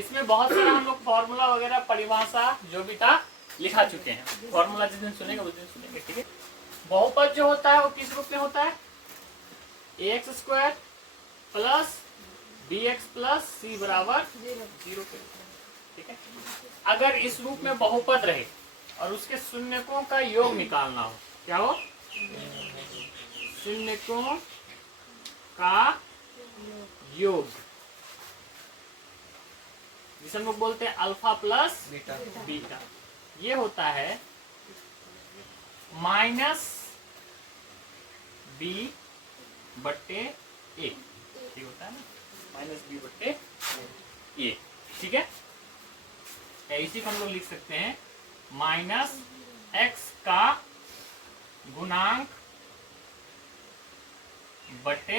इसमें बहुत सारा हम लोग फॉर्मूला वगैरह परिभाषा जो भी था लिखा चुके हैं। फॉर्मूला जिस दिन सुनेंगे उस दिन सुनेंगे, ठीक है। बहुपद जो होता है वो किस रूप में होता है? ax square plus bx plus c बराबर 0 के, ठीक है। अगर इस रूप में बहुपद रहे और उसके शून्यकों का योग निकालना हो, क्या हो? शून्यकों का योग, जिसे हम लोग बोलते हैं अल्फा प्लस बीटा। ये होता है माइनस बी बट्टे ए, ये होता है ना, माइनस बी बट्टे ए, ठीक है। इसी को हम लोग लिख सकते हैं माइनस एक्स का गुणांक बट्टे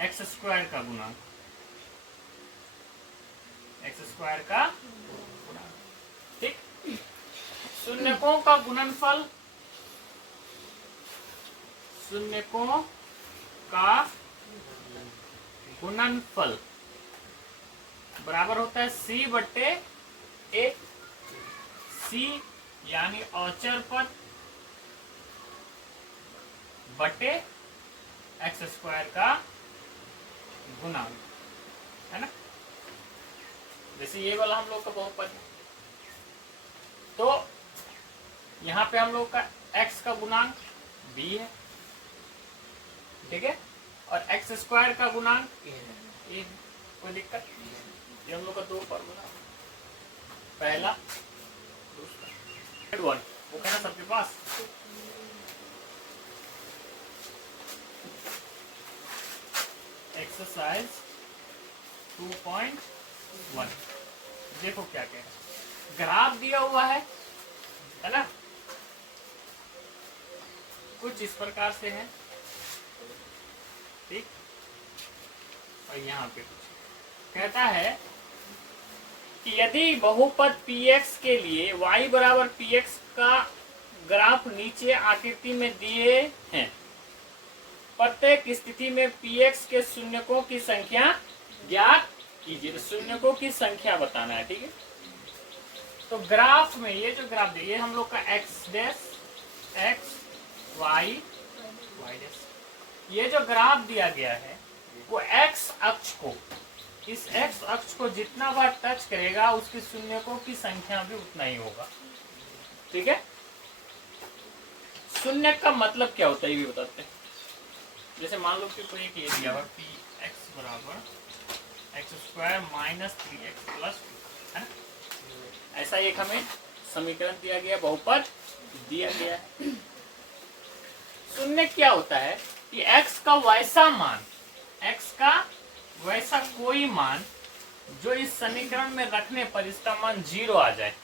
एक्स स्क्वायर का गुणांक, एक्स स्क्वायर का गुणांक, ठीक। शून्यकों का गुणनफल, शून्यकों का गुणनफल बराबर होता है c बट्टे ए। c यानी अचर पद बटे एक्स स्क्वायर का गुणांक, है ना। जैसे ये वाला हम लोग का बहुपद है, तो यहाँ पे हम लोग का x का गुणांक b है, ठीक है, और एक्स स्क्वायर का गुणांक a है। कोई दिक्कत? ये हम लोग का दो फॉर्मूला, पहला दूसरा। वन वो कहना सबके पास एक्सरसाइज 2.1 देखो क्या कह रहा है। ग्राफ दिया हुआ है ना, कुछ इस प्रकार से है, ठीक। और यहाँ पे कुछ कहता है कि यदि बहुपद px के लिए y बराबर px का ग्राफ नीचे आकृति में दिए हैं, प्रत्येक स्थिति में px के शून्यकों की संख्या ज्ञात कीजिए। शून्यकों की संख्या बताना है, ठीक है। तो ग्राफ में ये जो ग्राफ दिए, हम लोग का x dash x y y dash, ये जो ग्राफ दिया गया है वो x अक्ष को, इस x अक्ष को जितना बार टच करेगा उसके शून्यकों की संख्या भी उतना ही होगा, ठीक है। शून्य का मतलब क्या होता है ये भी बताते हैं। जैसे मान लो कि कोई एक ये दिया हुआ पी एक्स बराबर x square minus 3x plus 2, है ना। ऐसा एक हमें समीकरण दिया गया, बहुपद दिया गया है। शून्य क्या होता है कि x का वैसा मान, x का वैसा कोई मान जो इस समीकरण में रखने पर इसका मान 0 आ जाए,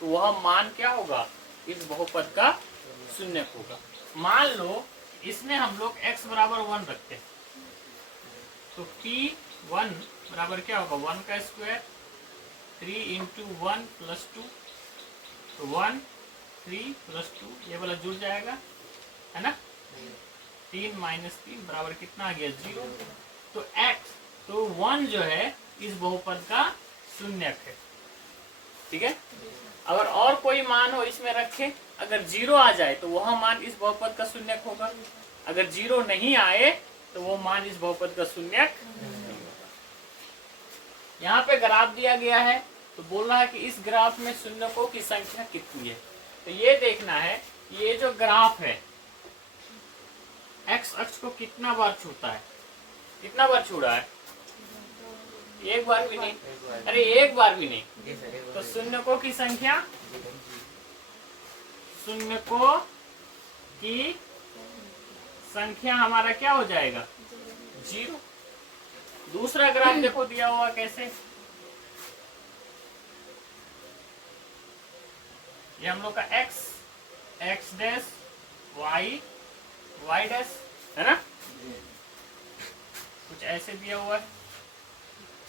तो वह मान क्या होगा? इस बहुपद का शून्यक होगा। मान लो इसमें हम लोग x बराबर 1 रखते हैं, तो p1 बराबर क्या होगा? 1 का स्क्वायर 3 इंटू 1 प्लस 2, तो 1 3 प्लस 2 ये वाला जुड़ जाएगा, है ना। 3 माइनस 3 बराबर कितना आ गया? 0। तो x, तो 1 जो है इस बहुपद का शून्यक है, ठीक है। अगर और कोई मान हो इसमें रखे, अगर 0 आ जाए तो वह मान इस बहुपद का शून्यक होगा। अगर 0 नहीं आए तो वो मान इस बहुपद का शून्यक नहीं होगा। यहाँ पे ग्राफ दिया गया है, तो बोल रहा है कि इस ग्राफ में शून्यकों की संख्या कितनी है। तो ये देखना है ये जो ग्राफ है x अक्ष को कितना बार छूता है, कितना बार छू रहा है? एक बार भी नहीं, अरे एक बार भी नहीं। तो शून्यकों की संख्या, शून्यकों की संख्या हमारा क्या हो जाएगा? 0। दूसरा ग्राफ देखो दिया हुआ कैसे, ये हम लोग का x x dash y y dash, है ना। कुछ ऐसे दिया हुआ है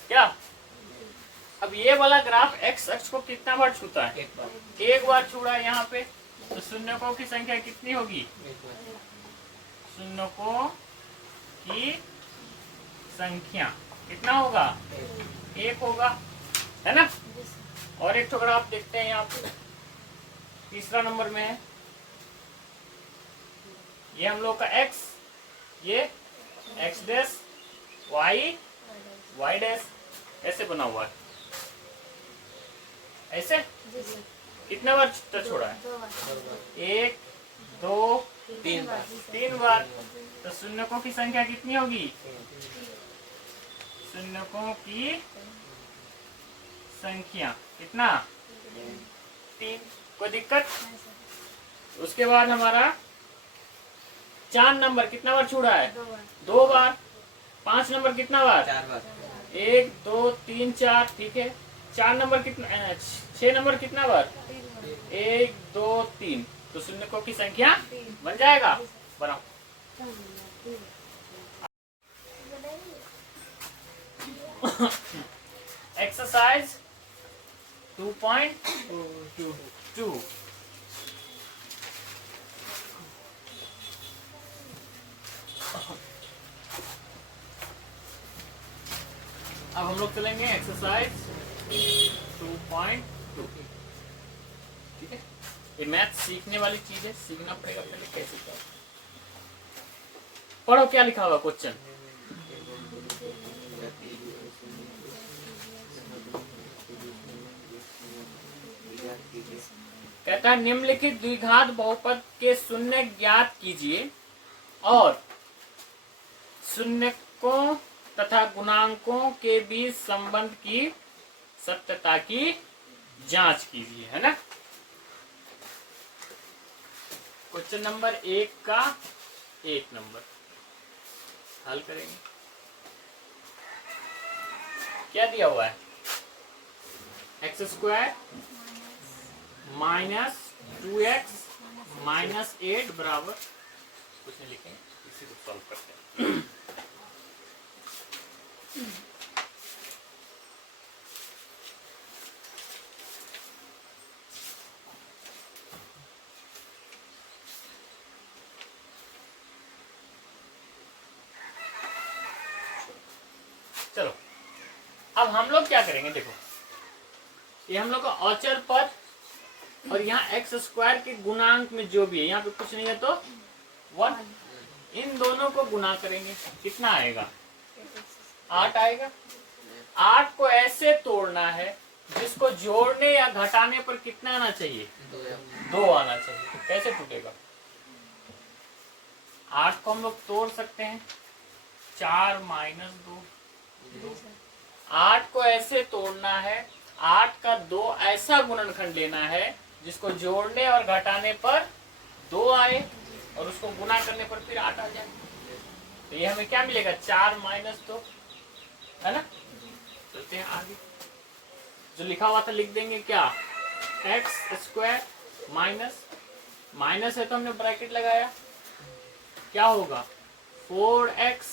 क्या। अब ये वाला ग्राफ x अक्ष को कितना बार छूता है? एक बार छू रहा है यहाँ पे, तो शून्यकों की संख्या कितनी होगी? शून्यकों की संख्या कितना होगा? 1 होगा, है ना। और एक ठोकरा आप देखते हैं यहाँ पे तीसरा नंबर में है, ये हम लोग का x, ये x डैश, y डैश, ऐसे बना हुआ है। ऐसे कितने बार टच छोड़ा है? 1 2 3 बार। तो शून्यकों की संख्या कितनी होगी? शून्यकों की संख्या कितना? 3। कोई दिक्कत? उसके बाद हमारा 4 नंबर कितना बार छूड़ा है? 2 बार। 5 नंबर कितना बार? 4 बार। 1 2 3 4, ठीक है। 4 नंबर कितना? 6 नंबर कितना बार? 1 2 3। तो शून्यकों की संख्या बन जाएगा। बनाओ। एक्सरसाइज 2.2। अब हम लोग चलेंगे एक्सरसाइज 2.2। ठीक है, ये मैथ सीखने वाली चीज है, सीखना पड़ेगा पहले कैसे क्या। पढ़ो क्या लिखा हुआ क्वेश्चन। कहता है निम्नलिखित द्विघात बहुपद के शून्य ज्ञात कीजिए और शून्यकों तथा गुणांकों के बीच संबंध की सत्यता की जांच कीजिए, है ना। क्वेश्चन नंबर 1 का 1 नंबर हल करेंगे। क्या दिया हुआ है? x² माइनस 2x माइनस 8 बराबर कुछ नहीं लिखेंगे, इसी को सॉल्व करते हैं। चलो अब हम लोग क्या करेंगे, देखो ये हम लोग का औचर पद और यहाँ x² के गुणांक में जो भी है, यहाँ पे कुछ नहीं है तो 1, इन दोनों को गुना करेंगे। कितना आएगा? 8 आएगा। 8 को ऐसे तोड़ना है जिसको जोड़ने या घटाने पर कितना आना चाहिए? 2 आना चाहिए। तो कैसे टूटेगा? 8 को हम लोग तोड़ सकते हैं, 4 माइनस 2। 8 को ऐसे तोड़ना है, 8 का 2 ऐसा गुणनखंड लेना है जिसको जोड़ने और घटाने पर 2 आए और उसको गुना करने पर फिर 8 आ जाए। तो ये हमें क्या मिलेगा? 4 माइनस 2, है ना। चलते हैं आगे, जो लिखा हुआ था लिख देंगे। क्या? x² माइनस है तो हमने ब्रैकेट लगाया, क्या होगा? 4x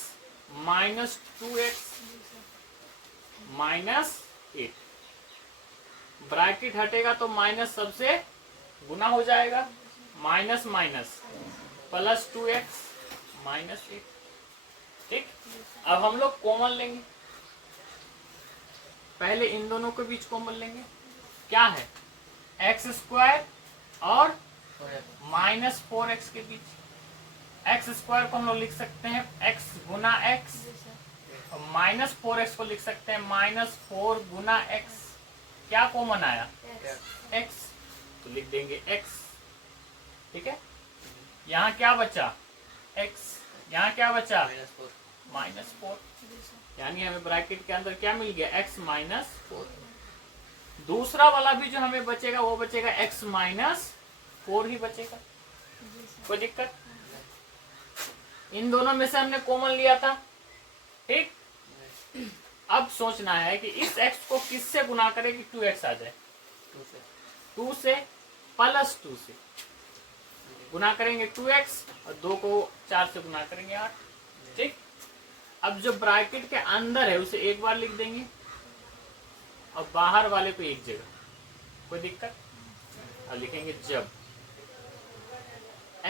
minus 2x minus 8। Bracket हटेगा तो माइनस सबसे गुना हो जाएगा, minus minus plus 2x minus 8। ठीक, अब हम लोग कॉमन लेंगे। पहले इन दोनों के बीच कॉमन लेंगे। क्या है? x² और माइनस 4x के बीच। x² को हम लोग लिख सकते हैं x गुना x, और माइनस 4x को लिख सकते हैं माइनस 4 गुना x। क्या कॉमन आया? x, तो लिख देंगे x। ठीक है, यहाँ क्या बचा? x, यहाँ क्या बचा? माइनस 4। यानी हमें ब्रैकेट के अंदर क्या मिल गया? x minus 4। दूसरा वाला भी जो हमें बचेगा वो बचेगा x माइनस 4 ही बचेगा। कोई दिक्कत? इन दोनों में से हमने कॉमन लिया था। ठीक, अब सोचना है कि इस x को किससे गुना करें कि 2x आ जाए? 2 से प्लस 2 से गुना करेंगे 2x, और 2 को 4 से गुना करेंगे 8। ठीक, अब जो ब्रैकेट के अंदर है उसे एक बार लिख देंगे और बाहर वाले को एक जगह। कोई दिक्कत? अब लिखेंगे जब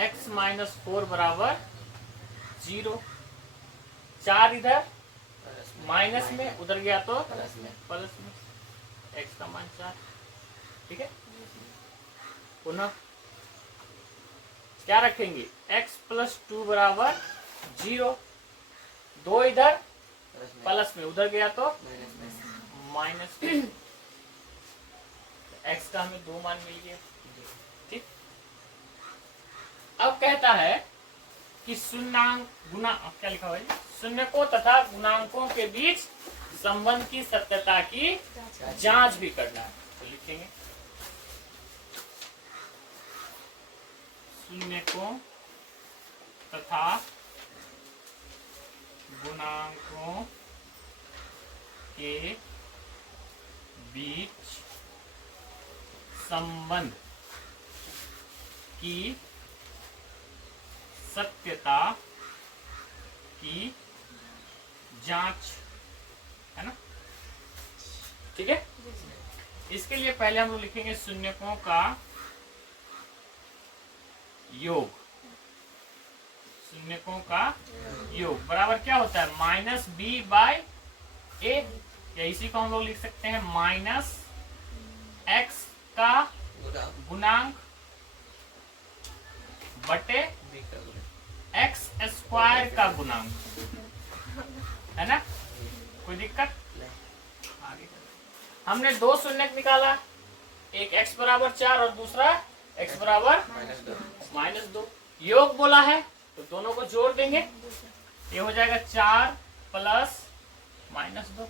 x माइनस 4 बराबर 0, 4 इधर माइनस में, उधर गया तो प्लस में। प्लस में, x का मान 4। ठीक है, पुनः क्या रखेंगे, x प्लस 2 बराबर 0, 2 इधर प्लस में, उधर गया तो माइनस में, x का हमें 2 मान मिल गया। ठीक, अब कहता है कि शून्याङ्क गुना, क्या लिखा हुआ है, शून्यकों तथा गुणांकों के बीच संबंध की सत्यता की जांच भी करना है। तो लिखेंगे शून्यकों तथा गुणांकों के बीच संबंध की सत्यता की जांच, है ना। ठीक है, इसके लिए पहले हम लोग लिखेंगे शून्यकों का योग। शून्यकों का योग बराबर क्या होता है, माइनस बी बाय ए, या इसी को हम लोग लिख सकते हैं माइनस एक्स का गुणांक बटे एक्स स्क्वायर का गुणांक, है ना। कोई दिक्कत, आगे हमने 2 शून्यक निकाला, एक x बराबर 4 और दूसरा x बराबर -2। योग बोला है तो दोनों को जोड़ देंगे, ये हो जाएगा 4 प्लस -2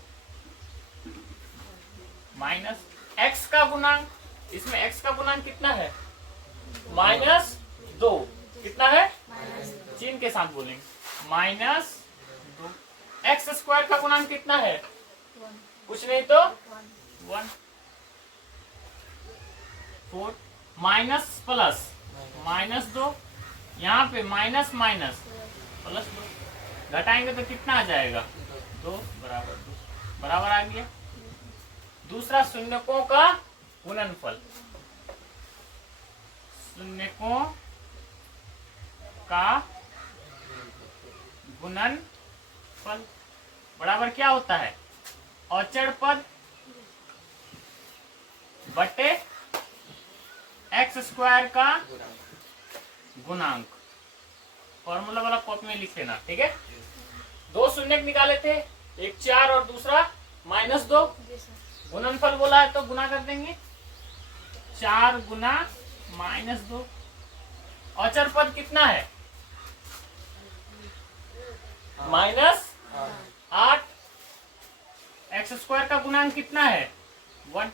माइनस x का गुणांक, इसमें x का गुणांक कितना है, -2, कितना है, चिन्ह के साथ बोलेंगे, -2। एक्स स्क्वायर का गुणांक कितना है, कुछ नहीं तो 1, 4 माइनस प्लस -2, यहाँ पे माइनस माइनस प्लस 2, घटाएंगे तो कितना आ जाएगा, 2 बराबर 2, बराबर आ गया। दूसरा शून्यकों का गुणनफल, शून्यकों का गुणनफल बराबर क्या होता है, अचर पद बटे एक्स स्क्वायर का गुणांक। फॉर्मूला वाला कॉपी में लिख लेना, ठीक है। 2 शून्यक निकाले थे, एक 4 और दूसरा -2, गुणनफल बोला है तो गुना कर देंगे, 4 गुना -2। अचर पद कितना है, -8। एक्स स्क्वायर का गुणांक कितना है, 1,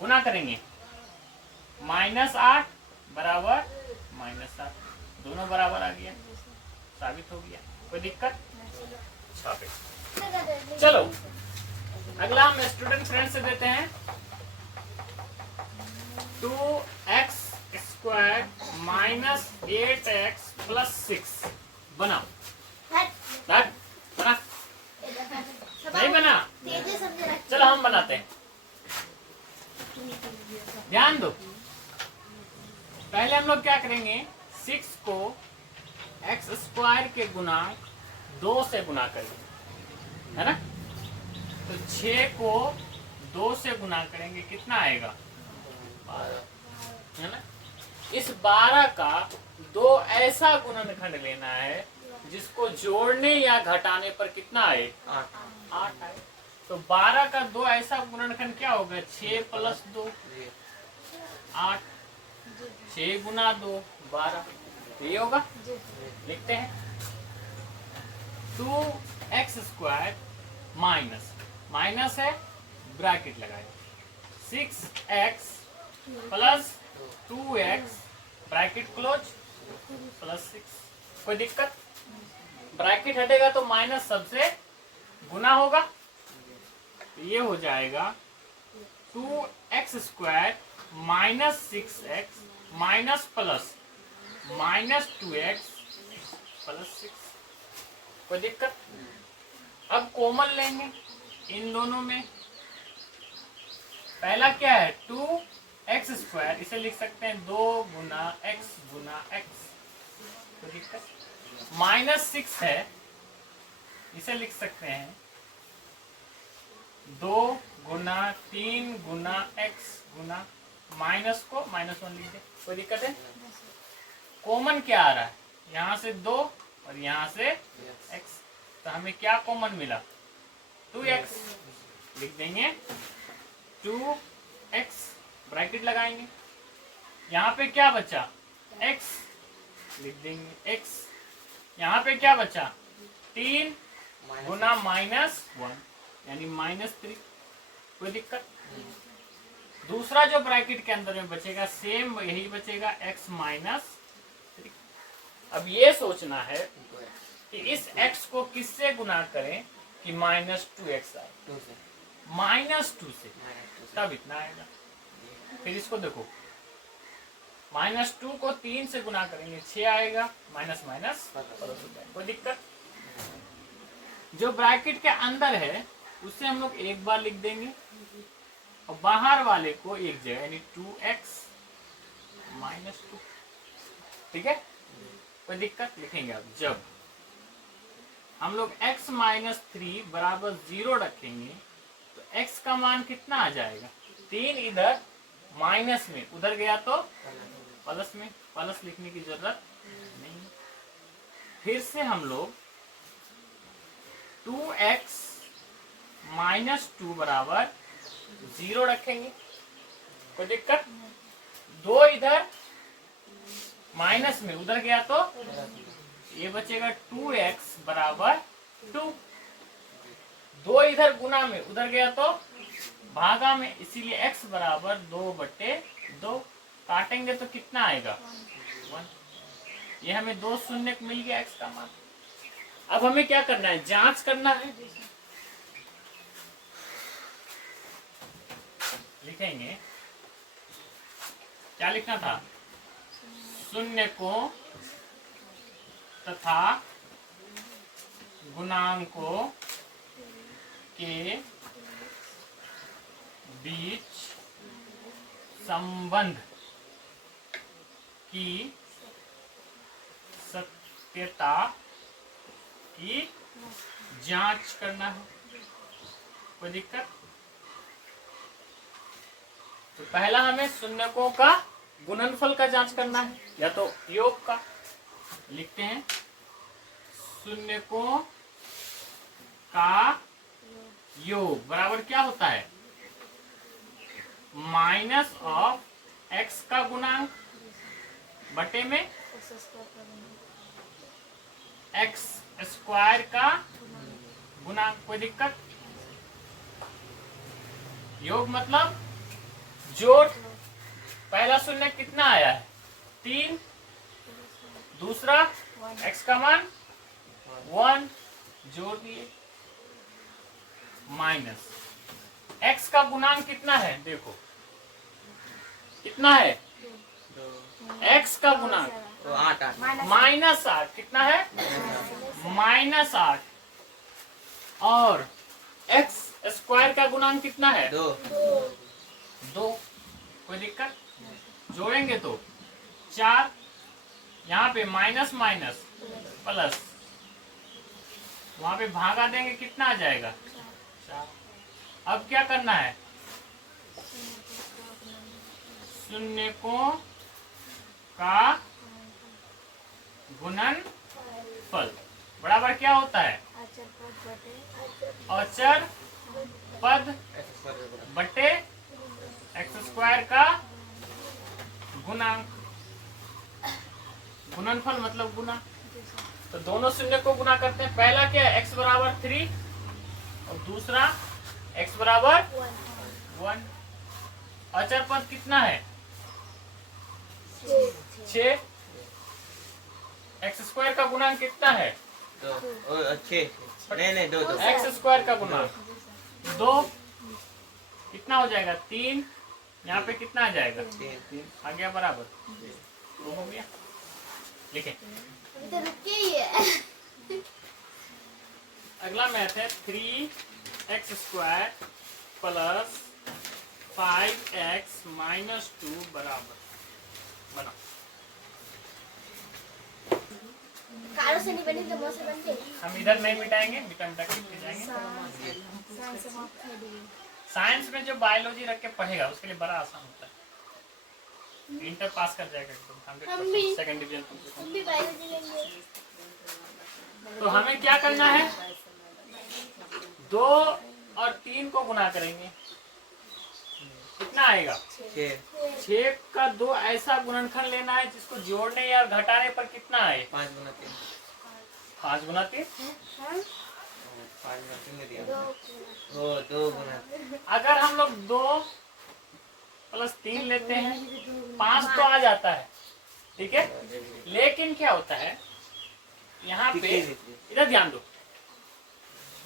गुना करेंगे, -8 बराबर -7, दोनों बराबर आ गया, साबित हो गया। कोई दिक्कत, चलो अगला हम स्टूडेंट फ्रेंड से देते हैं 2x स्क्वायर -8x प्लस 6 बनाओ। बना नहीं बना, चलो हम बनाते हैं, ध्यान दो। पहले हम लोग क्या करेंगे, 6 को एक्स स्क्वायर के गुणांक 2 से गुना करेंगे, है ना। तो 6 को 2 से गुना करेंगे, कितना आएगा, 12, है ना। इस 12 का 2 ऐसा गुणनखंड लेना है जिसको जोड़ने या घटाने पर कितना आए, 8 आए। तो 12 का 2 ऐसा गुणनखंड क्या होगा, 6 प्लस 2 8, 6 गुना 2 12, ये होगा। लिखते हैं 2x स्क्वायर माइनस है, ब्रैकेट लगाए, 6x plus 2x bracket close plus 6। कोई दिक्कत, ब्रैकेट हटेगा तो माइनस सबसे गुना होगा, तो ये हो जाएगा 2x square -6x minus plus -2x plus 6। कोई दिक्कत, अब कॉमन लेंगे इन दोनों में, पहला क्या है 2x स्क्वायर, इसे लिख सकते हैं 2 गुना x गुना x। कोई दिक्कत, -6 है, इसे लिख सकते हैं 2 गुना 3 गुना x गुना माइनस को -1 लिख दे, कोई दिक्कत है? कॉमन क्या आ रहा है? यहाँ से 2 और यहाँ से x, तो हमें क्या कॉमन मिला? 2x लिख देंगे, 2x ब्रैकेट लगाएंगे, यहाँ पे क्या बचा? x लिख देंगे, x यहाँ पे क्या बचा? 3 गुना -1 यानी -3, कोई दिक्कत? दूसरा जो ब्रैकेट के अंदर में बचेगा सेम यही बचेगा, x -3। अब ये सोचना है कि इस x को किससे गुना करें कि -2x आए, -2 से, तब इतना आएगा। फिर इसको देखो, -2 को 3 से गुना करेंगे 6 आएगा, माइनस माइनस कोई दिक्कत? जो ब्रैकेट के अंदर है उससे हम लोग एक बार लिख देंगे और बाहर वाले को एक जगह, यानी 2x -2, ठीक है? कोई दिक्कत? लिखेंगे। अब जब हम लोग x -3 बराबर 0 रखेंगे तो x का मान कितना आ जाएगा? 3 इधर माइनस में, उधर गया तो प्लस में, प्लस लिखने की जरूरत नहीं। फिर से हम लोग 2x -2 बराबर 0 रखेंगे, कोई दिक्कत? 2 इधर माइनस में, उधर गया तो ये बचेगा 2x बराबर 2। 2 इधर गुना में, उधर गया तो भागा में, इसीलिए x बराबर 2/2। काटेंगे तो कितना आएगा? 1। ये हमें 2 शून्य मिल गया x का मान। अब हमें क्या करना है? जांच करना है। लिखेंगे, क्या लिखना था? शून्य को तथा गुणांकों के बीच संबंध की सत्यता की जांच करना है, कोई दिक्कत? तो पहला हमें शून्यकों का गुणनफल का जांच करना है या तो योग का। लिखते हैं, शून्यकों का योग बराबर क्या होता है? माइनस ऑफ x का गुणांक बटे में x स्क्वायर का गुणांक, कोई दिक्कत? योग मतलब जोड़। पहला शून्य कितना आया है? 3, दूसरा x का मान 1 जोड़ दिए, माइनस x का गुणांक कितना है? देखो कितना है? x का गुणांक -8, कितना है? -8। और x स्क्वायर का गुणांक कितना है? 2। कोई दिक्कत? जोड़ेंगे तो 4, यहाँ पे माइनस माइनस प्लस, वहां पे भागा देंगे कितना आ जाएगा? 4। अब क्या करना है? शून्यकों का गुणनफल बराबर क्या होता है? अचर पद बटे x स्क्वायर का गुणांक। गुणनफल मतलब गुना। तो दोनों शून्य को गुना करते हैं। पहला क्या है? x बराबर 3 और दूसरा x बराबर 1। अचर पद कितना है? 6। x स्क्वायर का गुणांक कितना है? 2। x स्क्वायर का गुणांक 2 कितना हो जाएगा? 3। यहाँ पे कितना आ जाएगा? 3 आ गया बराबर, तो हो गया। लिखे, अगला मैथ है 3x स्क्वायर प्लस 5x -2 बराबर, बना। हम इधर नहीं मिटाएंगे, मिटा मिटा के जाएंगे। साइंस में जो बायोलॉजी रख के पढ़ेगा उसके लिए बड़ा आसान होता है। इंटर पास कर जाएगा एकदम 100%, सेकंड डिवीजन। तो हमें क्या करना है, 2 और 3 को गुना करेंगे, कितना आएगा 6 का 2 ऐसा गुणनखंड लेना है जिसको जोड़ने या घटाने पर कितना आए 5 गुना 3 5 गुना 3 2 गुना। अगर हम लोग 2 प्लस 3 लेते हैं 5 तो आ जाता है, ठीक है। लेकिन क्या होता है यहाँ पे, इधर ध्यान दो,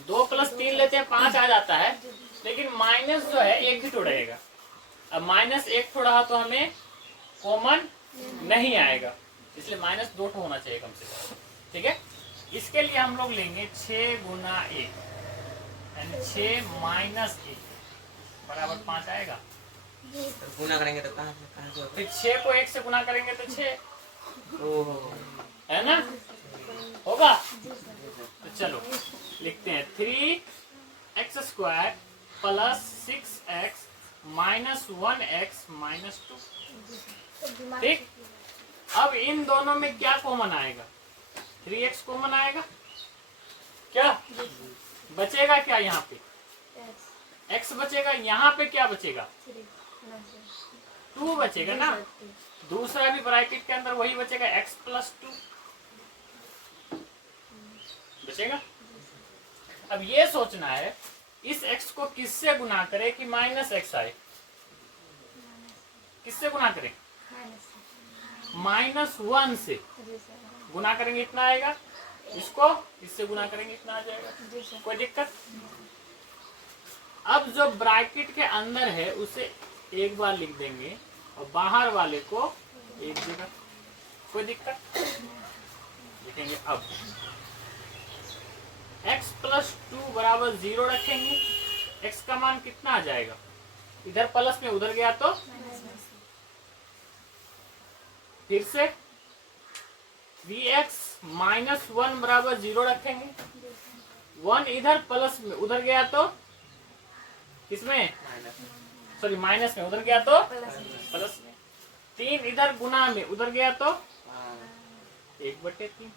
2 प्लस 3 लेते हैं 5 आ जाता है, लेकिन माइनस जो है 1 ही टोड़ेगा। अब माइनस 1 थोड़ा तो हमें कॉमन नहीं आएगा, इसलिए माइनस 2 होना चाहिए कम से कम, ठीक है। इसके लिए हम लोग लेंगे 6 गुना 1 यानी 6 माइनस 1 बराबर 5 आएगा। गुना करेंगे तो कहाँ से, फिर 6 को 1 से गुना करेंगे तो 6 है ना, होगा। तो चलो लिखते हैं 3x² plus 6x minus 1x minus 2, ठीक। अब इन दोनों में क्या कॉमन आएगा, 3x कॉमन आएगा, क्या बचेगा, क्या यहाँ पे x बचेगा, यहाँ पे क्या बचेगा 2 बचेगा ना, दूसरा भी ब्रैकेट के अंदर वही बचेगा x प्लस 2 बचेगा। अब ये सोचना है इस x को किससे गुना करें कि माइनस x आए, किससे गुना करें, -1 से गुना करेंगे इतना आएगा, इसको इससे गुना करेंगे इतना आ जाएगा, कोई दिक्कत। अब जो ब्रैकेट के अंदर है उसे एक बार लिख देंगे और बाहर वाले को एक जगह, कोई दिक्कत। लिखेंगे अब x प्लस 2 बराबर 0 रखेंगे, x का मान कितना आ जाएगा, इधर प्लस में उधर गया तो फिर से 3x माइनस 1 बराबर 0 रखेंगे, 1 इधर प्लस में उधर गया तो किसमें, सॉरी माइनस में उधर गया तो प्लस में, 3 इधर गुना में उधर गया तो 1/3,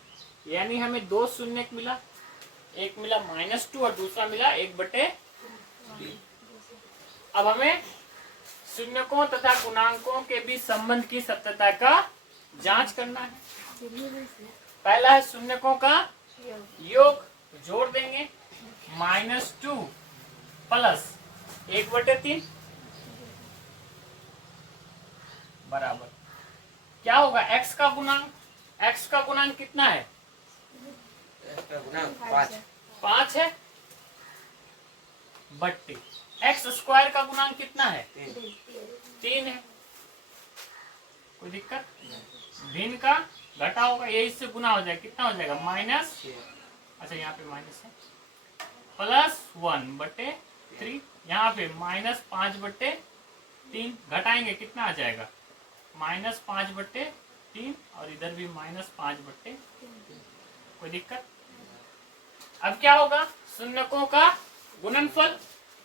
यानी हमें 2 शून्य मिला, एक मिला -2 और दूसरा मिला 1/3। अब हमें शून्यकों तथा गुणांकों के बीच संबंध की सत्यता का जांच करना है। पहला है शून्यकों का योग, जोड़ देंगे, -2 प्लस 1/3 बराबर क्या होगा, x का गुणांक, x का गुणांक कितना है 5 है, बट्टी x² का गुणांक कितना है 3 है, कोई दिक्कत। भिन्न का घटा होगा, ये इससे गुना हो जाएगा, कितना हो जाएगा माइनस, अच्छा यहाँ पे माइनस है, +1/3, यहाँ पे -5/3, घटाएंगे कितना आ जाएगा -5/3 और इधर भी -5/3, कोई दिक्कत। अब क्या होगा, शून्यकों का गुणनफल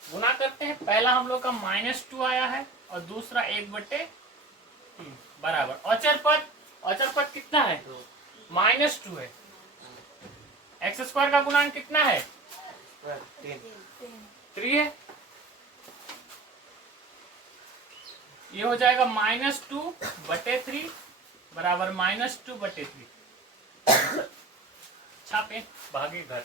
गुना करते हैं, पहला हम लोग का -2 आया है और दूसरा 1/3 बराबर अचर पद, अचर पद कितना है -2 है, x² का गुणांक कितना है 3 है, ये हो जाएगा -2/3 बराबर -2/3, छापे भागे घर।